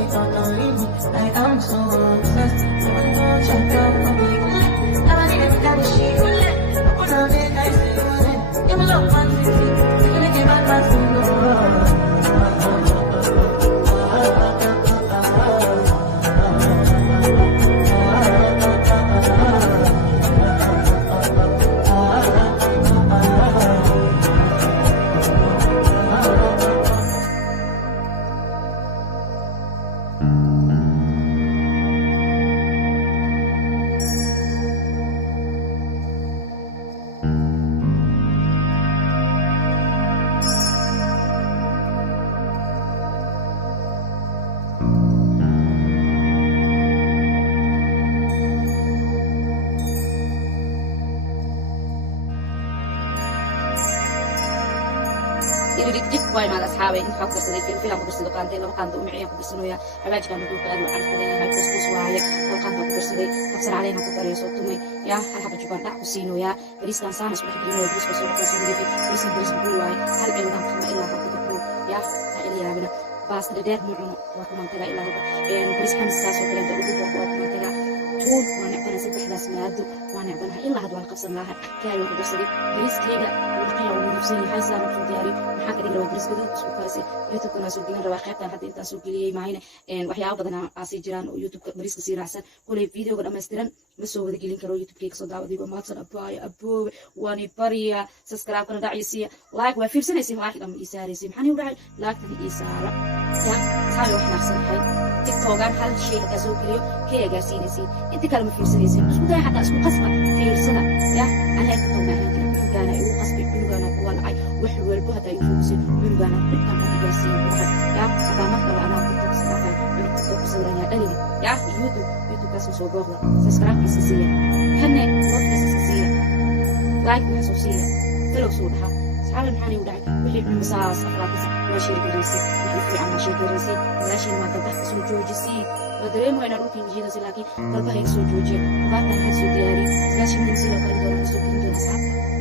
Like I'm so obsessed. Check out for me. I need every time she will let. I put on it, I say you want it. Give me love, man, see. You're gonna give my man some love. جيب واي مع أصحابي إنت حاطة صديق في لعبة برصيد قانتين لو قانتوا معي أخذ السنوية عباج كانوا يقولوا كأنه عرف لي هاي كوسكوس وعيك لو قانتوا برصيد نفسر علينا كنت رئيس وطمي يا هل حبة جبان دعكوا سينويا بريس كان سانس وحد جنوي بريس وسوق كاسون دي بريس بقول واي هل أيضا خما إلا هذا تقول يا هاي يا بنا باس تدير معنا وكمان تلا إلا هذا بريس كان ساس وكلام تقول وكمان تلا طول ونعبنا سبح ناس مادو ونعبنا إلا هذا والقصر لها كانوا برصيد بريس كيدا ورقيا ونفسي هاي سامع في دياري حاجة اللي لو بريس كده اسمه كاسي يوتيوب كنا سوقين رواقات حتى انت سوقي معينا waxyaabo badan aasi jiraan oo youtube bariis ka sii raacsan kulay video ga dhameystiran ma soo wada gelin karo youtube keega soo daawadiiba maadsan aboowe waani bariya subscribe kana dhacaysiya like waa fiirsanaysiin like dham isaaraysiin maxaan u dhacay like tan isaara ya taay wax naqsanahay tiktok aan hal shay ka soo geliyo keega siinaysiin inta kale ma fiirsanaysiin isku day hatta isku qasba fiirsada ya ana tiktok ma haynin kana igu qasbi kana kuwa lacay wax walba hada igu fiirsan kana dhibkan ka siin ya hada marka ana tiktok sameeyay tiktok sameeyay dhalin ya youtube kaasoo soo booqda subscribe isiisiya hane like isiisiya like isiisiya follow soo dhaha saxaabay maxaan u dhacay wixii masaas akhlaaqisa waa shir garaysi wixii fiican ma shir garaysi walaashin ma dadka soo joojisi wadareemo inaan u kinjida laakiin dalbaha soo joojiya qaata ha soo diyaari saashin si loo kala doono soo kinjida saxaabta